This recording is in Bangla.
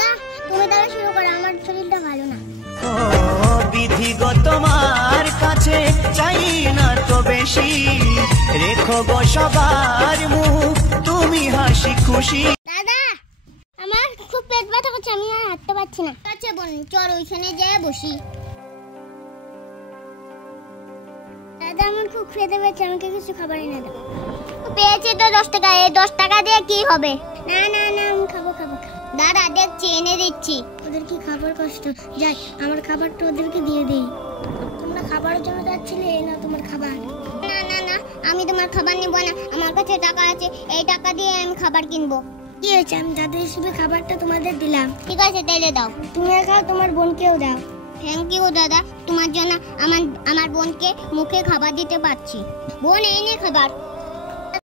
দাদা তুমি তাহলে শুরু করো, আমার শরীরটা ভালো না। ও বিধি গো তোমার কাছে চাই না তো বেশি, রেখো গো সবার মুখ তুমি হাসি খুশি। দাদা আমার খুব পেট ব্যথা করছে, আমি আর হাঁটতে পারছি না। আচ্ছা বোন চল ওইখানে যেয়ে বসি। দাদা আমার খুব খেতে পেয়েছে, আমাকে কিছু খাবার এনে দাও। পেয়েছে তো 10 টাকা, এই 10 টাকা দিয়ে কি হবে? না না না আমি খাবো। দাদা দেখছি এনে দিচ্ছি। ওদের কি খাবার কষ্ট, যাই আমার খাবারটা ওদেরকে দিয়ে দেই। তোমরা খাবারের জন্য যাচ্ছিলে, এই না তোমার খাবার। না না না আমি তোমার খাবার নিব না, আমার কাছে টাকা আছে, এই টাকা দিয়ে আমি খাবার কিনবো। কি হয়েছে, আমি দাদা হিসেবে খাবারটা তোমাদের দিলাম। ঠিক আছে তাইলে দাও। তুমি খাও, তোমার বোনকেও দাও। থ্যাংক ইউ দাদা, তোমার জন্য আমার বোনকে মুখে খাবার দিতে পারছি। বোন এই নে খাবার।